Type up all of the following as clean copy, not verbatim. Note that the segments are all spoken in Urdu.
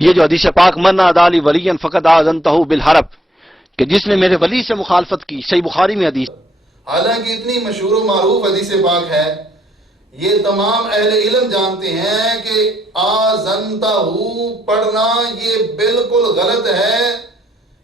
یہ جو حدیث پاک من عدالی ولی فقد آذنتہ بالحرب کہ جس نے میرے ولی سے مخالفت کی، صحیح بخاری میں حدیث. حالانکہ اتنی مشہور و معروف حدیث پاک ہے، یہ تمام اہل علم جانتے ہیں کہ آذنتہ پڑھنا یہ بالکل غلط ہے،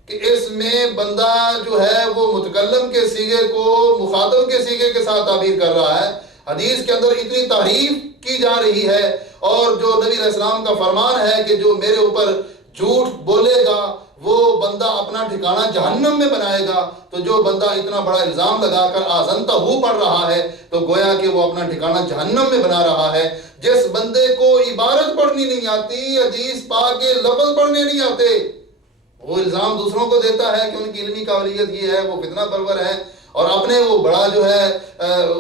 کہ اس میں بندہ جو ہے وہ متکلم کے صیغے کو مخاطب کے صیغے کے ساتھ تعبیر کر رہا ہے. حدیث کے اندر اتنی تعریف کی جا رہی ہے، اور جو نبی علیہ السلام کا فرمان ہے کہ جو میرے اوپر جھوٹ بولے گا وہ بندہ اپنا ٹھکانہ جہنم میں بنائے گا. تو جو بندہ اتنا بڑا الزام لگا کر آذنتہ پڑھ رہا ہے تو گویا کہ وہ اپنا ٹھکانہ جہنم میں بنا رہا ہے. جس بندے کو عبارت پڑھنی نہیں آتی، حدیث پاک کے لفظ پڑھنے نہیں آتے، وہ الزام دوسروں کو دیتا ہے کہ ان کی علمی قابلیت یہ ہے، وہ فتنہ پرور ہے، اور اپنے وہ بڑا جو ہے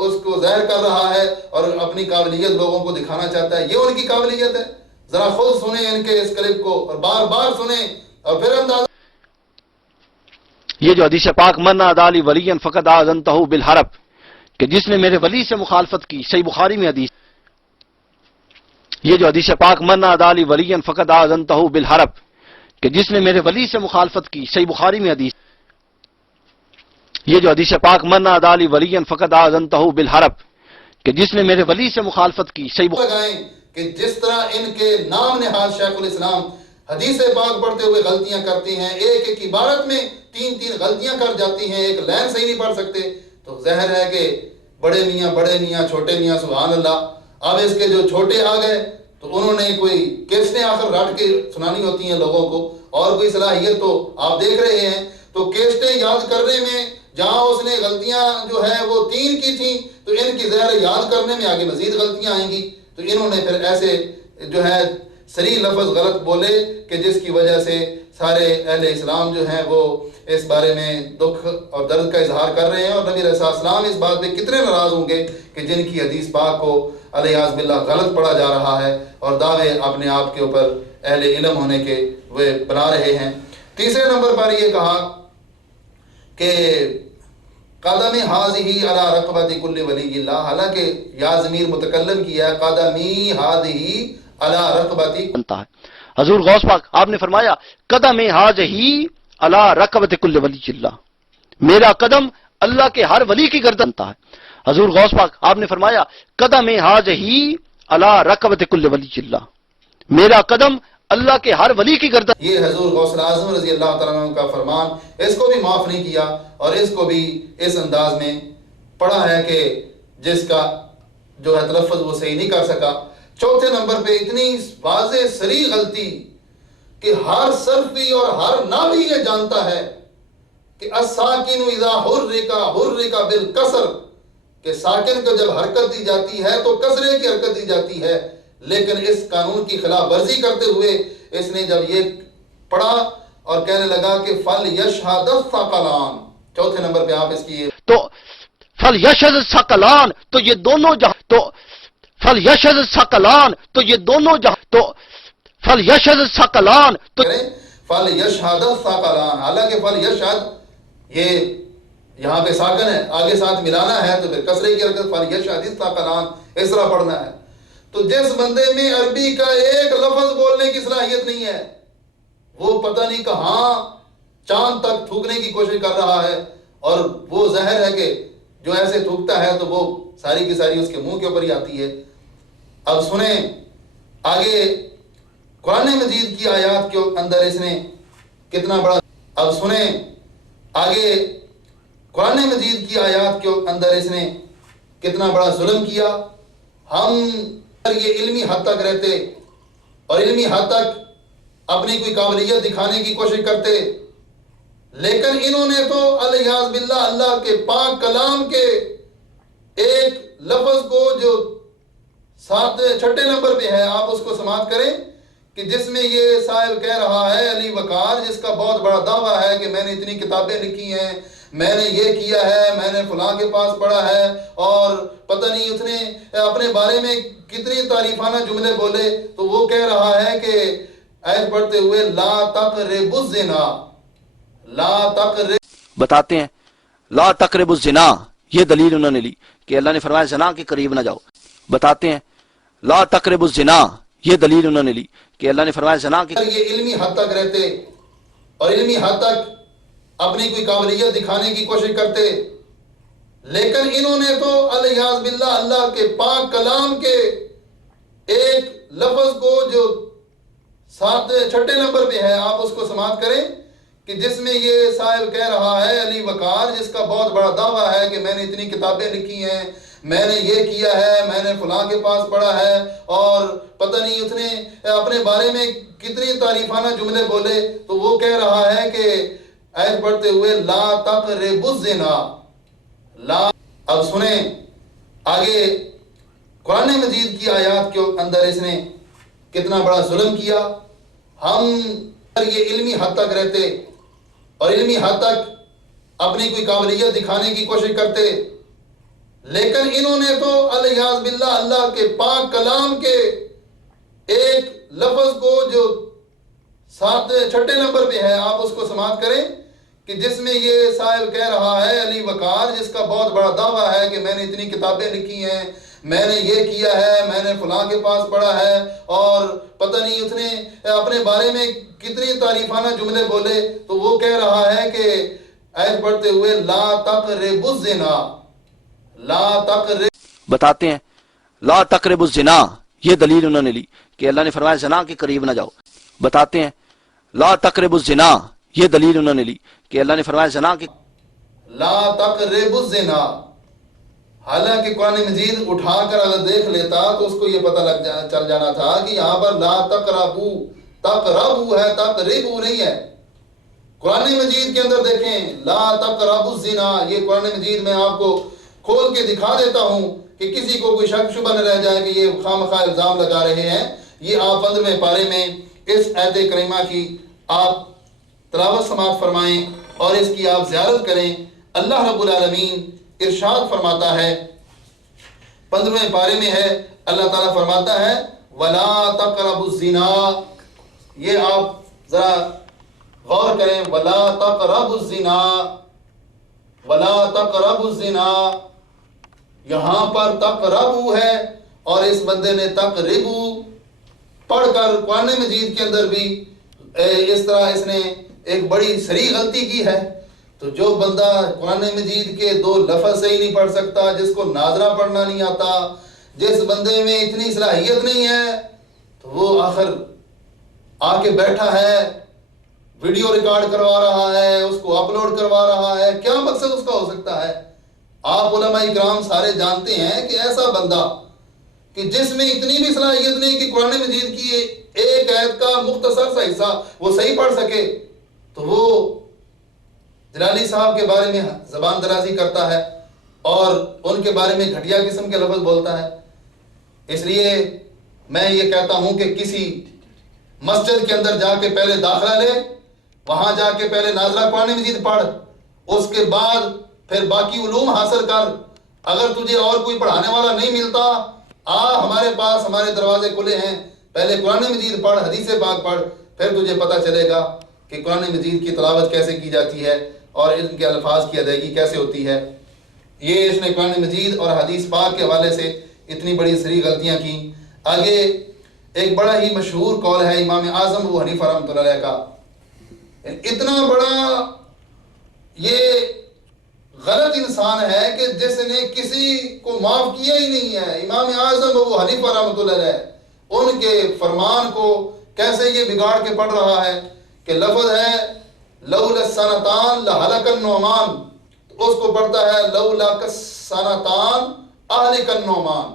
اس کو ظاہر کر رہا ہے اور اپنی قابلیت لوگوں کو دکھانا چاہتا ہے. یہ ان کی قابلیت ہے. ذرا خود سنیں ان کے اس کلپ کو اور بار بار سنیں اور پھر اندازہ. یہ جو حدیث پاک من عدالی ولی فقد آذنتہ بالحرب کہ جس نے میرے ولی سے مخالفت کی، صحیح بخاری میں حدیث. یہ جو حدیث پاک من عدالی ولی فقد آذنتہ بالحرب کہ جس نے میرے ولی سے مخالفت کی، صحیح بخاری میں حدیث. یہ جو حدیث پاک من عدالی ولی فقد آذنتہ بالحرب کہ جس نے میرے ولی سے مخالفت کی، صحیح بخاری. لگائیں کہ جس طرح ان کے نام نہاد شیخ الاسلام حدیث پاک پڑھتے ہوئے غلطیاں کرتے ہیں، ایک ایک عبارت میں تین غلطیاں کر جاتی ہیں، ایک لائن صحیح نہیں پڑھ سکتے، تو ظاہر ہے کہ بڑے میاں چھوٹے میاں سبحان اللہ. اب اس کے جو چھوٹے آ گئے تو انہوں نے کوئی کیسٹیں آخر رٹ کے سنانی ہوتی ہیں لوگوں کو، اور کوئی صلاحیت تو آپ دیکھ رہے ہیں. تو کیسٹیں یاد کرنے میں جہاں اس نے غلطیاں جو ہے وہ 3 کی تھیں، تو ان کی ظاہر یاد کرنے میں آگے مزید غلطیاں آئیں گی. تو انہوں نے پھر ایسے جو ہے صریح لفظ غلط بولے کہ جس کی وجہ سے سارے اہل اسلام جو ہیں وہ اس بارے میں دکھ اور درد کا اظہار کر رہے ہیں. اور نبی علیہ السلام اس بات پہ کتنے ناراض ہوں گے کہ جن کی حدیث پاک کو علیہ باللہ غلط پڑھا جا رہا ہے اور دعوے اپنے آپ کے اوپر اہل علم ہونے کے وہ بنا رہے ہیں. تیسرے نمبر پر یہ کہا کہ قدم حاضی علی رقبت کل ولی اللہ، حالانکہ یا ضمیر متکلم کیا ہے، قدمی حاضی علی رقبت. حضور غوث پاک آپ نے فرمایا قدم حاضی علی رقبت کل ولی اللہ، میرا قدم اللہ کے ہر ولی کی گردن ہے. حضور غوث پاک آپ نے فرمایا قدم حاضی علی رقبت کل ولی اللہ، میرا قدم اللہ کے ہر ولی کی گردن. یہ حضور غوث اعظم رضی اللہ تعالیٰ عنہ کا فرمان، اس کو بھی معاف نہیں کیا اور اس کو بھی اس انداز میں پڑھا ہے کہ جس کا جو ہے تلفظ وہ صحیح نہیں کر سکا. چوتھے نمبر پہ اتنی واضح صریح غلطی کہ ہر صرفی اور ہر ناوی یہ جانتا ہے کہ الساکن اذا حرک بالکسر، کہ ساکن کو جب حرکت دی جاتی ہے تو کسرے کی حرکت دی جاتی ہے. لیکن اس قانون کی خلاف ورزی کرتے ہوئے اس نے جب یہ پڑھا اور کہنے لگا کہ فَلْيَشْهَدِ الثَّقَلَانِ، چوتھے نمبر پہ آپ اس کی تو فَلْيَشْهَدِ الثَّقَلَانِ، تو یہ دونوں جہاں، تو فَلْيَشْهَدِ الثَّقَلَانِ، تو یہ دونوں جہاں، تو فَلْيَشْهَدِ الثَّقَلَانِ، تو فَلْيَشْهَدِ الثَّقَلَانِ. حالانکہ فَلْيَشْهَدِ یہ یہاں پہ ساکن ہے، آگے ساتھ ملانا ہے تو پھر کسرے کی حرکت فَلْيَشْهَدِ الثَّقَلَانِ اس طرح پڑھنا ہے. تو جس بندے میں عربی کا ایک لفظ بولنے کی صلاحیت نہیں ہے، وہ پتہ نہیں کہاں چاند تک تھوکنے کی کوشش کر رہا ہے، اور وہ ظاہر ہے کہ جو ایسے تھوکتا ہے تو وہ ساری کی ساری اس کے منہ کے اوپر ہی آتی ہے. اب سنیں آگے قرآن مجید کی آیات کے اندر اس نے کتنا بڑا، اب سنیں آگے قرآن مجید کی آیات کے اندر اس نے کتنا بڑا ظلم کیا. ہم یہ علمی حد تک رہتے اور علمی حد تک اپنی کوئی قابلیت دکھانے کی کوشش کرتے، لیکن انہوں نے تو الیاذ باللہ اللہ کے پاک کلام کے ایک لفظ کو جو 6 نمبر پہ ہے آپ اس کو سماعت کریں کہ جس میں یہ صاحب کہہ رہا ہے علی وقار، جس کا بہت بڑا دعویٰ ہے کہ میں نے اتنی کتابیں لکھی ہیں، میں نے یہ کیا ہے، میں نے فلاں کے پاس پڑھا ہے، اور پتہ نہیں اس نے اپنے بارے میں کتنی تعریفانہ جملے بولے. تو وہ کہہ رہا ہے کہ آیت پڑھتے ہوئے لا تقربوا الزنا، لا تقرب، بتاتے ہیں لا تقربوا الزنا، یہ دلیل انہوں نے لی کہ اللہ نے فرمایا زنا کے قریب نہ جاؤ. بتاتے ہیں لا تقربوا الزنا، یہ دلیل انہوں نے لی کہ اللہ نے فرمایا زنا کی اگر یہ علمی حد تک رہتے اور علمی حد تک اپنی کوئی قابلیت دکھانے کی کوشش کرتے، لیکن انہوں نے تو الیاذ باللہ اللہ کے پاک کلام کے ایک لفظ کو جو چھٹے نمبر پہ ہے، آپ اس کو سماعت کریں کہ جس میں یہ صاحب کہہ رہا ہے علی وقار، جس کا بہت بڑا دعویٰ ہے کہ میں نے اتنی کتابیں لکھی ہیں، میں نے یہ کیا ہے، میں نے فلاں کے پاس پڑھا ہے، اور پتہ نہیں اس نے اپنے بارے میں کتنی تعریفانہ جملے بولے، تو وہ کہہ رہا ہے کہ آیت پڑھتے ہوئے لا تقربوا الزنا، لا، اب سنیں آگے قرآن مجید کی آیات کے اندر اس نے کتنا بڑا ظلم کیا۔ ہم یہ علمی حد تک رہتے اور علمی حد تک اپنی کوئی قابلیت دکھانے کی کوشش کرتے، لیکن انہوں نے تو الیاذ باللہ اللہ کے پاک کلام کے ایک لفظ کو جو چھٹے نمبر پہ ہے، آپ اس کو سماعت کریں کہ جس میں یہ صاحب کہہ رہا ہے علی وقار، جس کا بہت بڑا دعویٰ ہے کہ میں نے اتنی کتابیں لکھی ہیں، میں نے یہ کیا ہے، میں نے فلاں کے پاس پڑھا ہے، اور پتہ نہیں اس نے اپنے بارے میں کتنی تعریفانہ جملے بولے، تو وہ کہہ رہا ہے کہ آیت پڑھتے ہوئے لا تقربوا الزنا، لا تقرب، بتاتے ہیں لا تقربوا الزنا، یہ دلیل انہوں نے لی کہ اللہ نے فرمایا زنا کے قریب نہ جاؤ۔ بتاتے ہیں لا تقربوا الزنا، یہ دلیل انہوں نے لی کہ اللہ نے فرمایا زنا کے لا تقربوا الزنا، حالانکہ قرآن مجید اٹھا کر اگر دیکھ لیتا تو اس کو یہ پتہ چل جانا تھا کہ یہاں پر لا تقربوا، تقربوا ہے، تقربوا نہیں ہے۔ قرآن مجید کے اندر دیکھیں لا تقربوا الزنا، یہ قرآن مجید میں آپ کو کھول کے دکھا دیتا ہوں کہ کسی کو کوئی شک شبہ نہ رہ جائے کہ یہ خواہ الزام لگا رہے ہیں۔ یہ آپ 15ویں پارے میں اس آیت کریمہ کی آپ تلاوت سماعت فرمائیں اور اس کی آپ زیارت کریں۔ اللہ رب العالمین ارشاد فرماتا ہے، 15ویں پارے میں ہے، اللہ تعالیٰ فرماتا ہے وَلَا تَقْرَبُوا الزِّنَا، یہ آپ ذرا غور کریں، وَلَا تَقْرَبُوا الزِّنَا، وَلَا تَقْرَبُوا الزِّنَا، یہاں پر تقربوا ہے اور اس بندے نے تقربوا پڑھ کر قرآن مجید کے اندر بھی اس طرح اس نے ایک بڑی صریح غلطی کی ہے۔ تو جو بندہ قرآن مجید کے 2 لفظ صحیح نہیں پڑھ سکتا، جس کو ناظرہ پڑھنا نہیں آتا، جس بندے میں اتنی صلاحیت نہیں ہے، تو وہ آخر آ کے بیٹھا ہے، ویڈیو ریکارڈ کروا رہا ہے، اس کو اپلوڈ کروا رہا ہے، کیا مقصد اس کا ہو سکتا ہے؟ آپ علماء اکرام سارے جانتے ہیں کہ ایسا بندہ کہ جس میں اتنی بھی صلاحیت نہیں کہ قرآن مجید کی ایک آیت کا مختصر سا حصہ وہ صحیح پڑھ سکے، تو وہ جلالی صاحب کے بارے میں زبان درازی کرتا ہے اور ان کے بارے میں گھٹیا قسم کے لفظ بولتا ہے۔ اس لیے میں یہ کہتا ہوں کہ کسی مسجد کے اندر جا کے پہلے داخلہ لے، وہاں جا کے پہلے ناظرہ قرآن مجید پڑھ، اس کے بعد پھر باقی علوم حاصل کر۔ اگر تجھے اور کوئی پڑھانے والا نہیں ملتا، ہمارے پاس ہمارے دروازے کھلے ہیں، پہلے قرآن مجید پڑھ، حدیث پاک پڑھ، پھر تجھے پتہ چلے گا کہ قرآن مجید کی تلاوت کیسے کی جاتی ہے اور ان کے الفاظ کی ادائیگی کیسے ہوتی ہے۔ یہ اس نے قرآن مجید اور حدیث پاک کے حوالے سے اتنی بڑی صریح غلطیاں کی۔ آگے ایک بڑا ہی مشہور قول ہے امام اعظم ابو حنیفہ رحمۃ اللہ علیہ کا، اتنا بڑا یہ غلط انسان ہے کہ جس نے کسی کو معاف کیا ہی نہیں ہے۔ امام اعظم ابو حنیفہ رحمۃ اللہ علیہ ان کے فرمان کو کیسے یہ بگاڑ کے پڑھ رہا ہے کہ لفظ ہے لولا السنتان لہلک النعمان، اس کو پڑھتا ہے لولا السنتان اہلک النعمان۔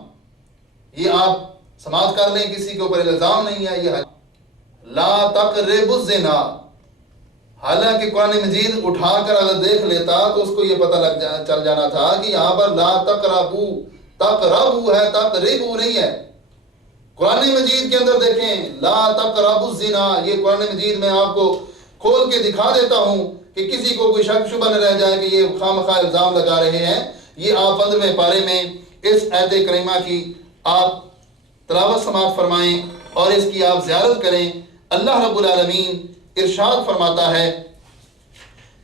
یہ آپ سماعت کر لیں، کسی کے اوپر الزام نہیں ہے۔ یہ لا تقربوا الزنا، حالانکہ قرآن مجید اٹھا کر اگر دیکھ لیتا تو اس کو یہ پتہ چل جانا تھا کہ یہاں پر لا تقربوا، تقربوا ہے، تقربوا نہیں ہے۔ قرآن مجید کے اندر دیکھیں لا تقربوا الزنا، یہ قرآن مجید میں آپ کو کھول کے دکھا دیتا ہوں کہ کسی کو کوئی شک شبہ نہ رہ جائے کہ یہ خواہ الزام لگا رہے ہیں۔ یہ آپ 15ویں پارے میں اس آیت کریمہ کی آپ تلاوت سماعت فرمائیں اور اس کی آپ زیارت کریں۔ اللہ رب العالمین ارشاد فرماتا ہے،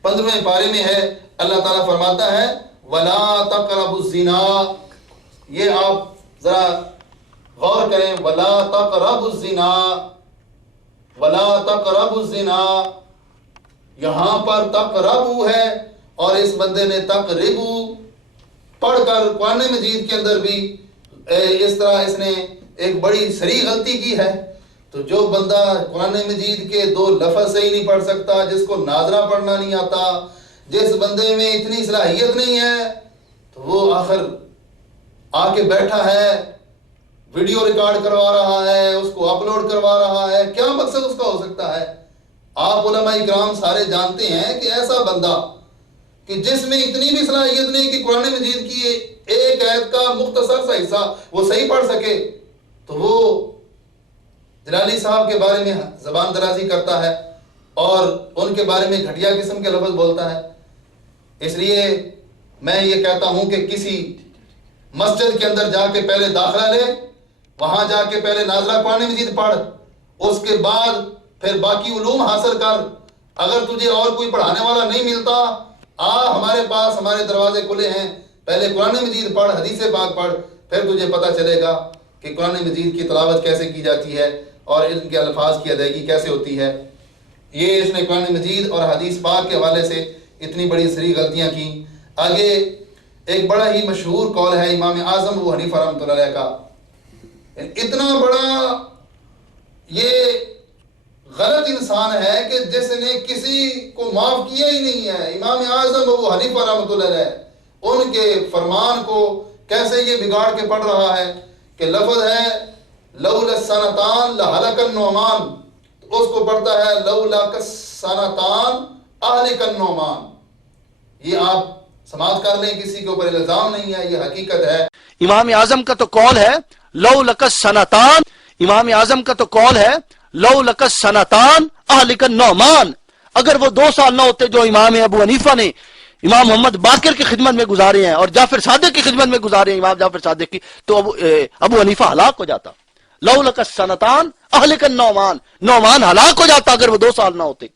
15ویں پارے میں ہے، اللہ تعالیٰ فرماتا ہے وَلَا تَقْرَبُوا الزِّنَا، یہ آپ ذرا غور کریں، ولا تقربوا الزنا، ولا تقربوا الزنا، یہاں پر تقربوا ہے اور اس بندے نے تقربوا پڑھ کر قرآن مجید کے اندر بھی اس طرح اس نے ایک بڑی صریح غلطی کی ہے۔ تو جو بندہ قرآن مجید کے دو لفظ صحیح نہیں پڑھ سکتا، جس کو ناظرہ پڑھنا نہیں آتا، جس بندے میں اتنی صلاحیت نہیں ہے، تو وہ آخر آ کے بیٹھا ہے، ویڈیو ریکارڈ کروا رہا ہے، اس کو اپلوڈ کروا رہا ہے، کیا مقصد اس کا ہو سکتا ہے؟ آپ علماء کرام سارے جانتے ہیں کہ ایسا بندہ کہ جس میں اتنی بھی صلاحیت نہیں کہ قرآن مجید کی ایک آیت کا مختصر سا حصہ وہ صحیح پڑھ سکے، تو وہ جلالی صاحب کے بارے میں زبان درازی کرتا ہے اور ان کے بارے میں گھٹیا قسم کے لفظ بولتا ہے۔ اس لیے میں یہ کہتا ہوں کہ کسی مسجد کے اندر جا کے پہلے داخلہ لے، وہاں جا کے پہلے ناظرہ قرآن مجید پڑھ، اس کے بعد پھر باقی علوم حاصل کر۔ اگر تجھے اور کوئی پڑھانے والا نہیں ملتا، ہمارے پاس ہمارے دروازے کھلے ہیں، پہلے قرآن مجید پڑھ، حدیث پاک پڑھ، پھر تجھے پتہ چلے گا کہ قرآن مجید کی تلاوت کیسے کی جاتی ہے اور ان کے الفاظ کی ادائیگی کیسے ہوتی ہے۔ یہ اس نے قرآن مجید اور حدیث پاک کے حوالے سے اتنی بڑی صریح غلطیاں کی۔ آگے ایک بڑا ہی مشہور قول ہے امام اعظم ابو حنیفہ رحمۃ اللہ علیہ کا، اتنا بڑا یہ غلط انسان ہے کہ جس نے کسی کو معاف کیا ہی نہیں ہے۔ امام اعظم ابو حنیفہ رحمۃ اللہ علیہ ان کے فرمان کو کیسے یہ بگاڑ کے پڑھ رہا ہے کہ لفظ ہے لولا السنتان لہلک النعمان، تو اس کو پڑھتا ہے لولا السنتان اہلک النعمان۔ یہ آپ سماعت کر لیں، کسی کے اوپر الزام نہیں ہے، یہ حقیقت ہے۔ امام اعظم کا تو قول ہے لو لک السنتان، امام اعظم کا تو قول ہے لو لک السنتان اہلک النعمان، اگر وہ 2 سال نہ ہوتے جو امام ابو حنیفہ نے امام محمد باقر کی خدمت میں گزارے ہیں اور جعفر صادق کی خدمت میں گزارے ہیں، امام جعفر صادق کی، تو ابو حنیفہ ہلاک ہو جاتا۔ لو لک السنتان اہلک النعمان، نعمان ہلاک ہو جاتا اگر وہ 2 سال نہ ہوتے۔